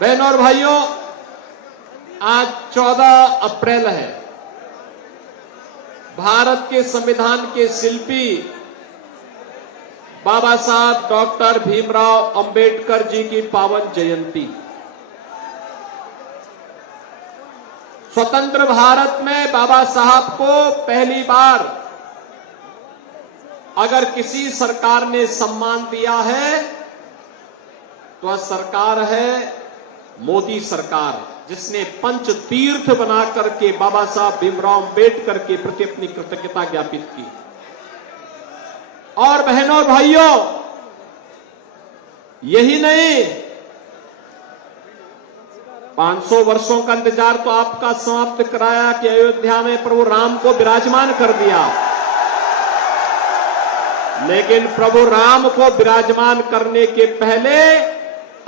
बहनों और भाइयों, आज 14 अप्रैल है। भारत के संविधान के शिल्पी बाबा साहब डॉक्टर भीमराव अंबेडकर जी की पावन जयंती। स्वतंत्र भारत में बाबा साहब को पहली बार अगर किसी सरकार ने सम्मान दिया है तो वह सरकार है मोदी सरकार, जिसने पंच तीर्थ बना करके बाबा साहब भीमराव अंबेडकर के प्रति अपनी कृतज्ञता ज्ञापित की। और बहनों और भाइयों, यही नहीं, 500 वर्षों का इंतजार तो आपका समाप्त कराया कि अयोध्या में प्रभु राम को विराजमान कर दिया, लेकिन प्रभु राम को विराजमान करने के पहले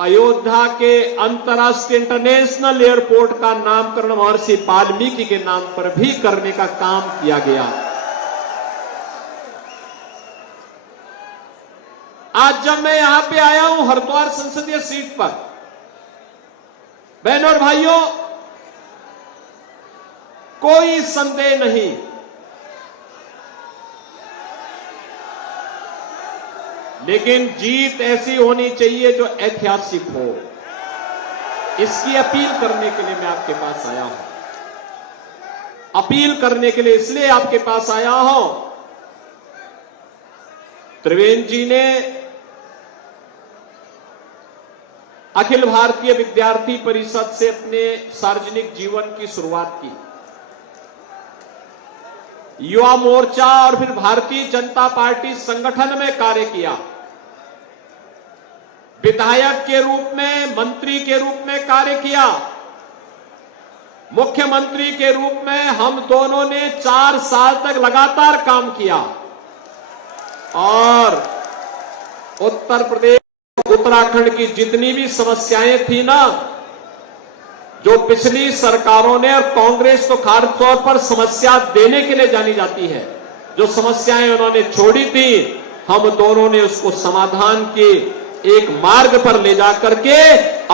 अयोध्या के अंतर्राष्ट्रीय इंटरनेशनल एयरपोर्ट का नामकरण महर्षि वाल्मीकि के नाम पर भी करने का काम किया गया। आज जब मैं यहां पे आया हूं हरिद्वार संसदीय सीट पर, बहनों और भाइयों, कोई संदेह नहीं, लेकिन जीत ऐसी होनी चाहिए जो ऐतिहासिक हो। इसकी अपील करने के लिए मैं आपके पास आया हूं। अपील करने के लिए इसलिए आपके पास आया हूं, त्रिवेंद्र जी ने अखिल भारतीय विद्यार्थी परिषद से अपने सार्वजनिक जीवन की शुरुआत की। युवा मोर्चा और फिर भारतीय जनता पार्टी संगठन में कार्य किया। विधायक के रूप में, मंत्री के रूप में कार्य किया। मुख्यमंत्री के रूप में हम दोनों ने 4 साल तक लगातार काम किया और उत्तर प्रदेश, उत्तराखंड की जितनी भी समस्याएं थी ना, जो पिछली सरकारों ने और कांग्रेस तो खास तौर पर समस्या देने के लिए जानी जाती है, जो समस्याएं उन्होंने छोड़ी थी, हम दोनों ने उसको समाधान के एक मार्ग पर ले जाकर के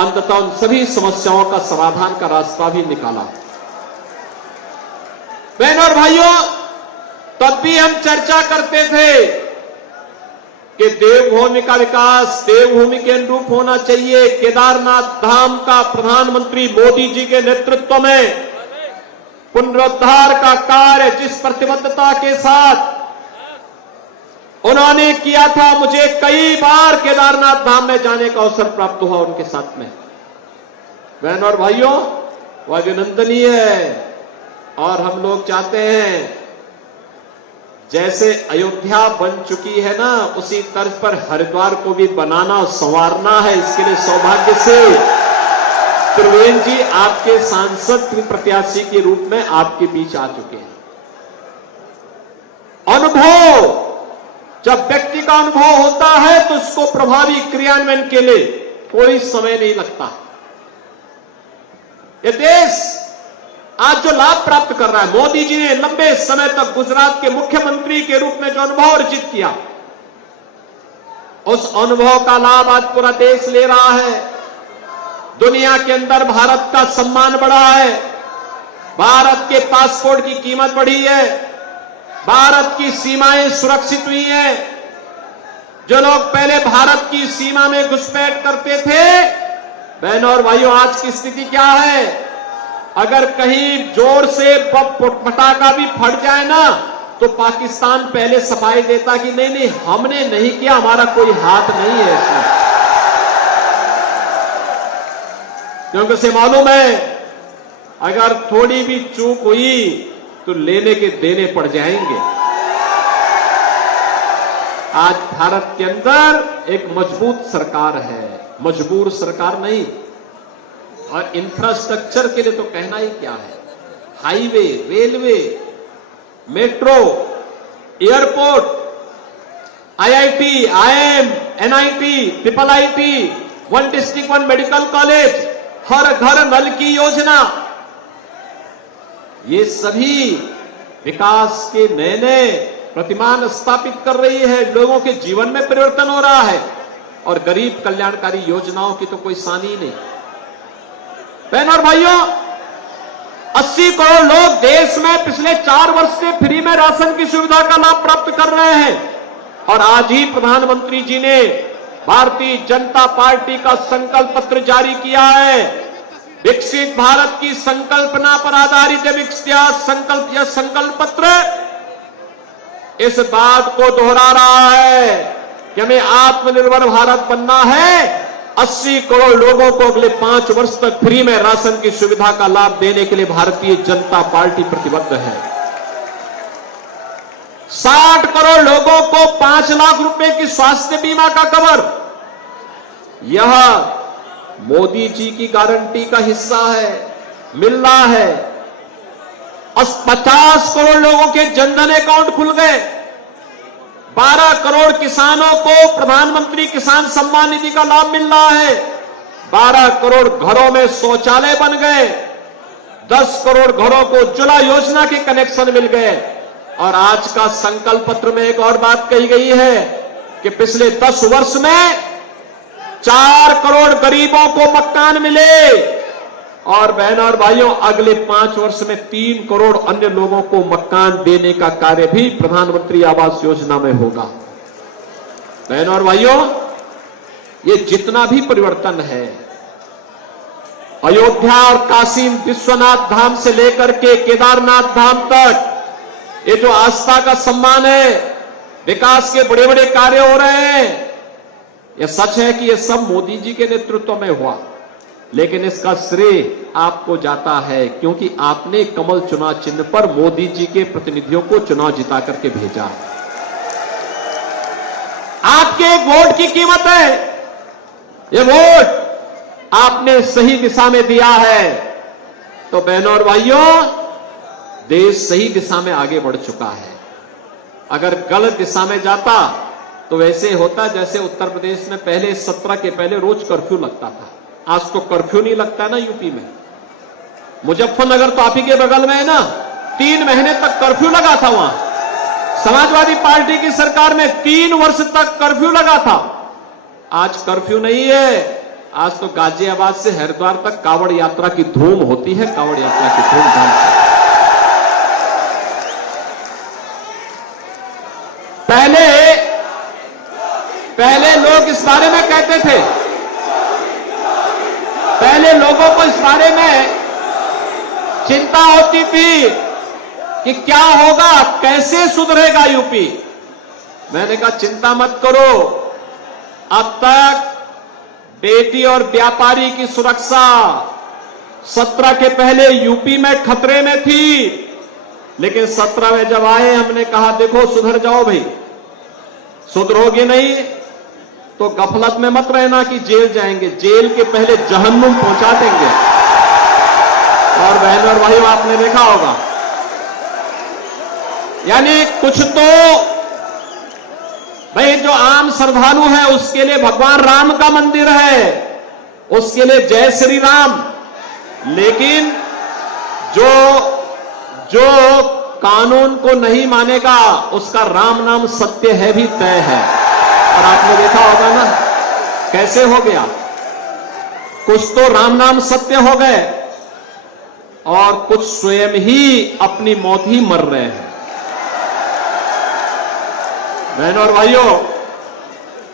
अंततः उन सभी समस्याओं का समाधान का रास्ता भी निकाला। बहनों और भाइयों, तब भी हम चर्चा करते थे कि देवभूमि का विकास देवभूमि के अनुरूप होना चाहिए। केदारनाथ धाम का प्रधानमंत्री मोदी जी के नेतृत्व में पुनरुद्धार का कार्य जिस प्रतिबद्धता के साथ उन्होंने किया था, मुझे कई बार केदारनाथ धाम में जाने का अवसर प्राप्त हुआ उनके साथ में। बहनों और भाइयों, वह अभिनंदनीय है और हम लोग चाहते हैं जैसे अयोध्या बन चुकी है ना, उसी तर्ज पर हरिद्वार को भी बनाना और संवारना है। इसके लिए सौभाग्य से त्रिवेंद्र जी आपके सांसद प्रत्याशी के रूप में आपके बीच आ चुके हैं। अनुभव, जब व्यक्ति का अनुभव होता है तो उसको प्रभावी क्रियान्वयन के लिए कोई समय नहीं लगता। ये देश आज जो लाभ प्राप्त कर रहा है, मोदी जी ने लंबे समय तक गुजरात के मुख्यमंत्री के रूप में जो अनुभव अर्जित किया, उस अनुभव का लाभ आज पूरा देश ले रहा है। दुनिया के अंदर भारत का सम्मान बढ़ा है, भारत के पासपोर्ट की कीमत बढ़ी है, भारत की सीमाएं सुरक्षित हुई हैं। जो लोग पहले भारत की सीमा में घुसपैठ करते थे, बहनों और भाइयों, आज की स्थिति क्या है? अगर कहीं जोर से पटाखा भी फट जाए ना, तो पाकिस्तान पहले सफाई देता कि नहीं नहीं, हमने नहीं किया, हमारा कोई हाथ नहीं है इसमें। क्योंकि उसे मालूम है अगर थोड़ी भी चूक हुई तो लेने के देने पड़ जाएंगे। आज भारत के अंदर एक मजबूत सरकार है, मजबूर सरकार नहीं। और इंफ्रास्ट्रक्चर के लिए तो कहना ही क्या है, highway, railway, metro, airport, IIT, IIM, NIT, triple IT, 1 district 1 medical college, हर घर नल की योजना, ये सभी विकास के नए नए प्रतिमान स्थापित कर रही है। लोगों के जीवन में परिवर्तन हो रहा है और गरीब कल्याणकारी योजनाओं की तो कोई सानी नहीं। बहनों और भाइयों, 80 करोड़ लोग देश में पिछले 4 वर्ष से फ्री में राशन की सुविधा का लाभ प्राप्त कर रहे हैं। और आज ही प्रधानमंत्री जी ने भारतीय जनता पार्टी का संकल्प पत्र जारी किया है। विकसित भारत की संकल्पना पर आधारित यह संकल्प पत्र इस बात को दोहरा रहा है कि हमें आत्मनिर्भर भारत बनना है। 80 करोड़ लोगों को अगले 5 वर्ष तक फ्री में राशन की सुविधा का लाभ देने के लिए भारतीय जनता पार्टी प्रतिबद्ध है। 60 करोड़ लोगों को 5 लाख रुपए की स्वास्थ्य बीमा का कवर, यह मोदी जी की गारंटी का हिस्सा है, मिल रहा है। 50 करोड़ लोगों के जनधन अकाउंट खुल गए। 12 करोड़ किसानों को प्रधानमंत्री किसान सम्मान निधि का लाभ मिल रहा है। 12 करोड़ घरों में शौचालय बन गए। 10 करोड़ घरों को उज्ज्वला योजना के कनेक्शन मिल गए। और आज का संकल्प पत्र में एक और बात कही गई है कि पिछले 10 वर्ष में 4 करोड़ गरीबों को मकान मिले। और बहनों और भाइयों, अगले 5 वर्ष में 3 करोड़ अन्य लोगों को मकान देने का कार्य भी प्रधानमंत्री आवास योजना में होगा। बहनों और भाइयों, ये जितना भी परिवर्तन है, अयोध्या और काशी विश्वनाथ धाम से लेकर के केदारनाथ धाम तक, ये जो आस्था का सम्मान है, विकास के बड़े बड़े कार्य हो रहे हैं। यह सच है कि यह सब मोदी जी के नेतृत्व में हुआ, लेकिन इसका श्रेय आपको जाता है क्योंकि आपने कमल चुनाव चिन्ह पर मोदी जी के प्रतिनिधियों को चुनाव जिता करके भेजा। आपके एक वोट की कीमत है। यह वोट आपने सही दिशा में दिया है तो बहनों और भाइयों, देश सही दिशा में आगे बढ़ चुका है। अगर गलत दिशा में जाता तो वैसे होता जैसे उत्तर प्रदेश में पहले 17 के पहले रोज कर्फ्यू लगता था। आज तो कर्फ्यू नहीं लगता है ना यूपी में। मुजफ्फरनगर तो आप ही के बगल में है ना, 3 महीने तक कर्फ्यू लगा था वहां। समाजवादी पार्टी की सरकार में 3 वर्ष तक कर्फ्यू लगा था। आज कर्फ्यू नहीं है। आज तो गाजियाबाद से हरिद्वार तक कांवड़ यात्रा की धूम होती है। कांवड़ यात्रा की धूमधाम से पहले लोग इस बारे में कहते थे, पहले लोगों को इस बारे में चिंता होती थी कि क्या होगा, कैसे सुधरेगा यूपी। मैंने कहा चिंता मत करो, अब तक बेटी और व्यापारी की सुरक्षा 17 के पहले यूपी में खतरे में थी, लेकिन 17 में जब आए हमने कहा देखो सुधर जाओ भाई। सुधरोगे नहीं तो गफलत में मत रहना कि जेल जाएंगे, जेल के पहले जहन्नुम पहुंचा देंगे। और बहनों और भाइयों, आपने देखा होगा, यानी कुछ तो भाई जो आम श्रद्धालु है उसके लिए भगवान राम का मंदिर है, उसके लिए जय श्री राम, लेकिन जो कानून को नहीं मानेगा उसका राम नाम सत्य है भी तय है। और आपने देखा होगा ना कैसे हो गया, कुछ तो राम नाम सत्य हो गए और कुछ स्वयं ही अपनी मौत ही मर रहे हैं। बहनों और भाइयों,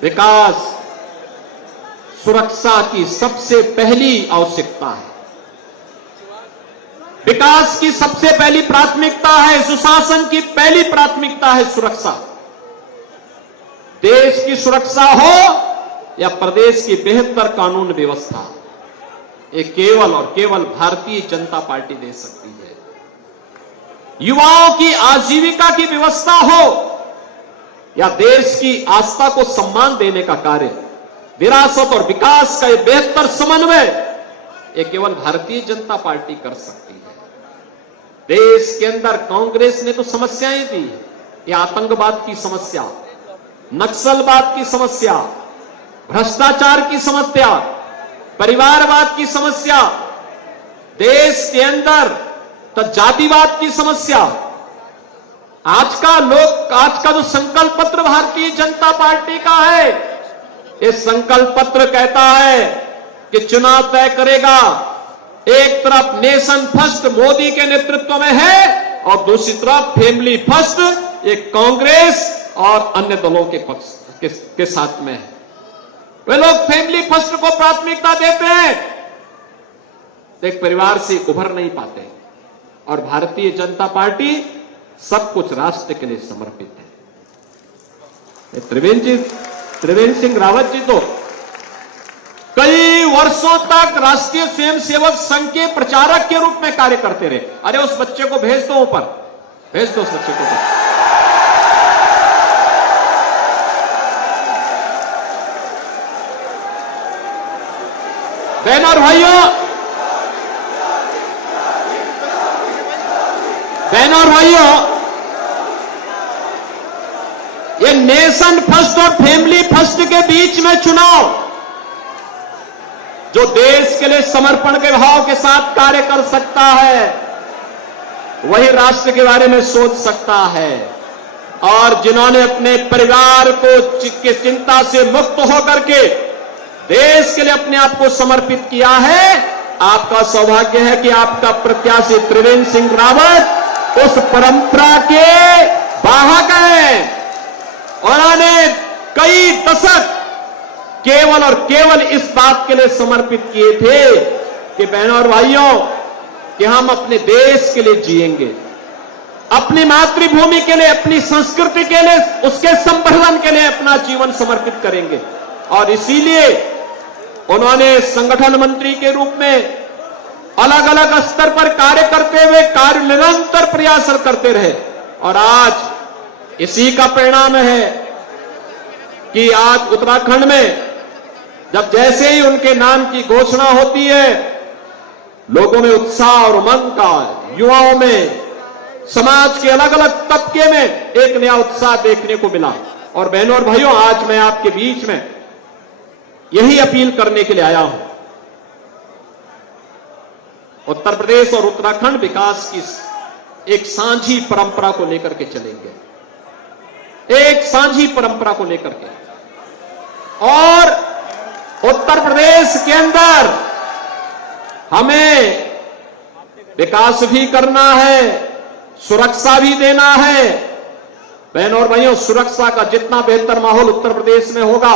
विकास सुरक्षा की सबसे पहली आवश्यकता है। विकास की सबसे पहली प्राथमिकता है, सुशासन की पहली प्राथमिकता है सुरक्षा। देश की सुरक्षा हो या प्रदेश की बेहतर कानून व्यवस्था, ये केवल और केवल भारतीय जनता पार्टी दे सकती है। युवाओं की आजीविका की व्यवस्था हो या देश की आस्था को सम्मान देने का कार्य, विरासत और विकास का यह बेहतर समन्वय, ये केवल भारतीय जनता पार्टी कर सकती है। देश के अंदर कांग्रेस ने तो समस्याएं दी, ये आतंकवाद की समस्या, नक्सलवाद की समस्या, भ्रष्टाचार की समस्या, परिवारवाद की समस्या, देश के अंदर तो जातिवाद की समस्या। आज का जो संकल्प पत्र भारतीय जनता पार्टी का है, ये संकल्प पत्र कहता है कि चुनाव तय करेगा एक तरफ नेशन फर्स्ट मोदी के नेतृत्व में है और दूसरी तरफ फैमिली फर्स्ट एक कांग्रेस और अन्य दलों के साथ में है। वे लोग फैमिली फर्स्ट को प्राथमिकता देते हैं, एक परिवार से उभर नहीं पाते, और भारतीय जनता पार्टी सब कुछ राष्ट्र के लिए समर्पित है। त्रिवेंद्र सिंह रावत जी तो कई वर्षों तक राष्ट्रीय स्वयंसेवक संघ के प्रचारक के रूप में कार्य करते रहे। अरे उस बच्चे को भेज दो ऊपर, भेज दो उस बच्चे को ऊपर। बहनों और भाइयों, ये नेशन फर्स्ट और फैमिली फर्स्ट के बीच में चुनाव, जो देश के लिए समर्पण के भाव के साथ कार्य कर सकता है वही राष्ट्र के बारे में सोच सकता है, और जिन्होंने अपने परिवार को की चिंता से मुक्त होकर के देश के लिए अपने आप को समर्पित किया है, आपका सौभाग्य है कि आपका प्रत्याशी त्रिवेंद्र सिंह रावत उस परंपरा के वाहक हैं। उन्होंने कई दशक केवल और केवल इस बात के लिए समर्पित किए थे कि बहनों और भाइयों कि हम अपने देश के लिए जिएंगे, अपनी मातृभूमि के लिए, अपनी संस्कृति के लिए, उसके संवर्धन के लिए अपना जीवन समर्पित करेंगे। और इसीलिए उन्होंने संगठन मंत्री के रूप में अलग अलग स्तर पर कार्य करते हुए निरंतर प्रयास करते रहे, और आज इसी का परिणाम है कि आज उत्तराखंड में जब जैसे ही उनके नाम की घोषणा होती है, लोगों में उत्साह और उमंग का, युवाओं में, समाज के अलग अलग तबके में एक नया उत्साह देखने को मिला। और बहनों और भाइयों, आज मैं आपके बीच में यही अपील करने के लिए आया हूं। उत्तर प्रदेश और उत्तराखंड विकास की एक साझी परंपरा को लेकर के चलेंगे, एक साझी परंपरा को लेकर के, और उत्तर प्रदेश के अंदर हमें विकास भी करना है, सुरक्षा भी देना है। बहनों और भाइयों, सुरक्षा का जितना बेहतर माहौल उत्तर प्रदेश में होगा,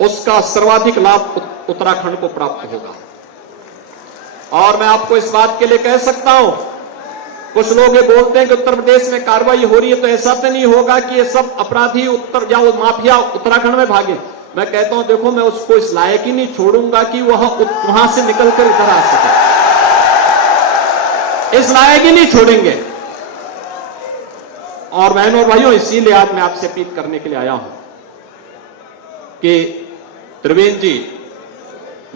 उसका सर्वाधिक लाभ उत्तराखंड को प्राप्त होगा। और मैं आपको इस बात के लिए कह सकता हूं, कुछ लोग ये बोलते हैं कि उत्तर प्रदेश में कार्रवाई हो रही है, तो ऐसा तो नहीं होगा कि ये सब अपराधी माफिया उत्तराखंड में भागे। मैं कहता हूं, देखो, मैं उसको इस लायक ही नहीं छोड़ूंगा कि वहां से निकलकर इधर आ सके, इस लायक ही नहीं छोड़ेंगे। और बहनों और भाइयों, इसीलिए आज मैं आपसे अपील करने के लिए आया हूं कि त्रिवेंद्र जी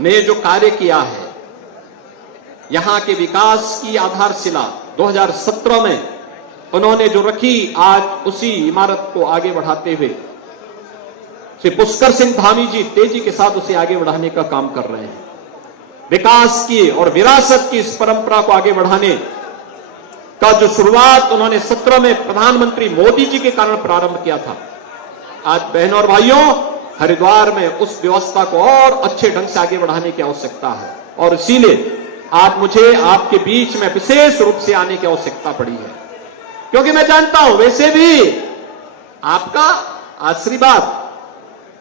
ने जो कार्य किया है, यहां के विकास की आधारशिला 2017 में उन्होंने जो रखी, आज उसी इमारत को आगे बढ़ाते हुए श्री पुष्कर सिंह धामी जी तेजी के साथ उसे आगे बढ़ाने का काम कर रहे हैं। विकास की और विरासत की इस परंपरा को आगे बढ़ाने का जो शुरुआत उन्होंने 17 में प्रधानमंत्री मोदी जी के कारण प्रारंभ किया था, आज बहनों और भाइयों, हरिद्वार में उस व्यवस्था को और अच्छे ढंग से आगे बढ़ाने की आवश्यकता है। और इसीलिए आज मुझे आपके बीच में विशेष रूप से आने की आवश्यकता पड़ी है, क्योंकि मैं जानता हूं वैसे भी आपका आशीर्वाद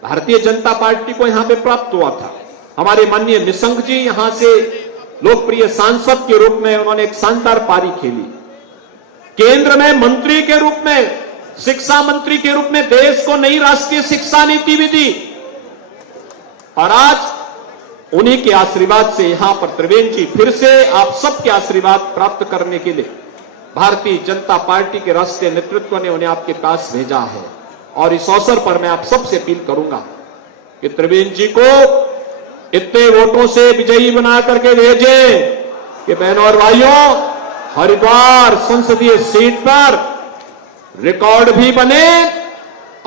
भारतीय जनता पार्टी को यहां पे प्राप्त हुआ था। हमारे माननीय निशंक जी यहां से लोकप्रिय सांसद के रूप में उन्होंने एक शानदार पारी खेली, केंद्र में मंत्री के रूप में, शिक्षा मंत्री के रूप में देश को नई राष्ट्रीय शिक्षा नीति भी दी, और आज उन्हीं के आशीर्वाद से यहां पर त्रिवेंद्र जी फिर से आप सबके आशीर्वाद प्राप्त करने के लिए भारतीय जनता पार्टी के राष्ट्रीय नेतृत्व ने उन्हें आपके पास भेजा है। और इस अवसर पर मैं आप सबसे अपील करूंगा कि त्रिवेंद्र जी को इतने वोटों से विजयी बना करके भेजें कि बहनों और भाइयों, हरिद्वार संसदीय सीट पर रिकॉर्ड भी बने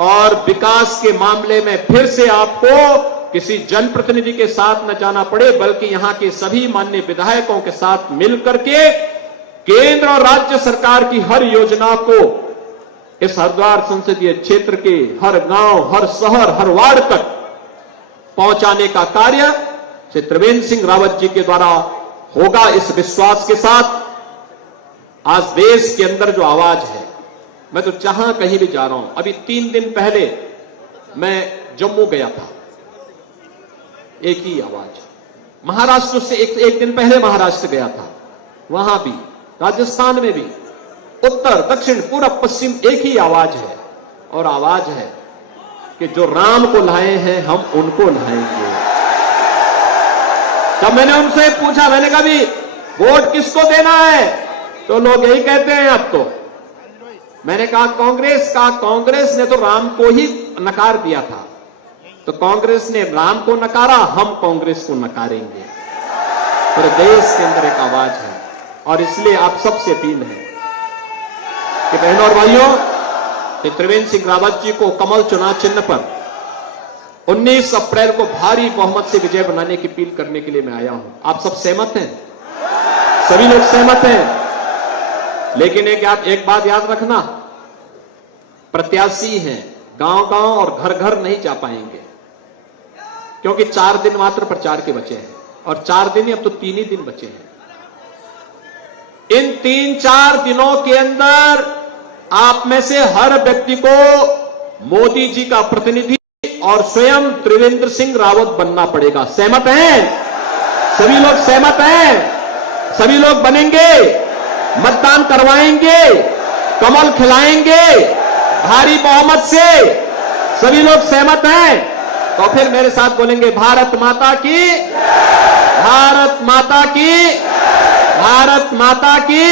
और विकास के मामले में फिर से आपको किसी जनप्रतिनिधि के साथ न जाना पड़े, बल्कि यहां के सभी माननीय विधायकों के साथ मिलकर के केंद्र और राज्य सरकार की हर योजना को इस हरिद्वार संसदीय क्षेत्र के हर गांव, हर शहर, हर वार्ड तक पहुंचाने का कार्य श्री त्रिवेंद्र सिंह रावत जी के द्वारा होगा। इस विश्वास के साथ आज देश के अंदर जो आवाज है, मैं तो जहां कहीं भी जा रहा हूं, अभी 3 दिन पहले मैं जम्मू गया था, एक ही आवाज। महाराष्ट्र से एक दिन पहले महाराष्ट्र गया था, वहां भी, राजस्थान में भी, उत्तर दक्षिण पूरब पश्चिम एक ही आवाज है, और आवाज है कि जो राम को लाए हैं हम उनको लाएंगे। तब मैंने उनसे पूछा, मैंने कहा भी वोट किसको देना है, तो लोग यही कहते हैं अब तो। मैंने कहा कांग्रेस का, कांग्रेस ने तो राम को ही नकार दिया था, तो कांग्रेस ने राम को नकारा, हम कांग्रेस को नकारेंगे। पूरे देश के अंदर एक आवाज है, और इसलिए आप सबसे अपील है कि बहनों और भाइयों, त्रिवेंद्र सिंह रावत जी को कमल चुनाव चिन्ह पर 19 अप्रैल को भारी बहुमत से विजय बनाने की अपील करने के लिए मैं आया हूं। आप सब सहमत हैं? सभी लोग सहमत हैं? लेकिन एक बात याद रखना, प्रत्याशी हैं, गांव-गांव और घर-घर नहीं जा पाएंगे, क्योंकि 4 दिन मात्र प्रचार के बचे हैं, और 4 दिन ही, अब तो 3 ही दिन बचे हैं। इन 3-4 दिनों के अंदर आप में से हर व्यक्ति को मोदी जी का प्रतिनिधि और स्वयं त्रिवेंद्र सिंह रावत बनना पड़ेगा। सहमत हैं? सभी लोग सहमत हैं? सभी लोग बनेंगे, मतदान करवाएंगे, कमल खिलाएंगे भारी बहुमत से। सभी लोग सहमत हैं? तो फिर मेरे साथ बोलेंगे, भारत माता की, भारत माता की, भारत माता की।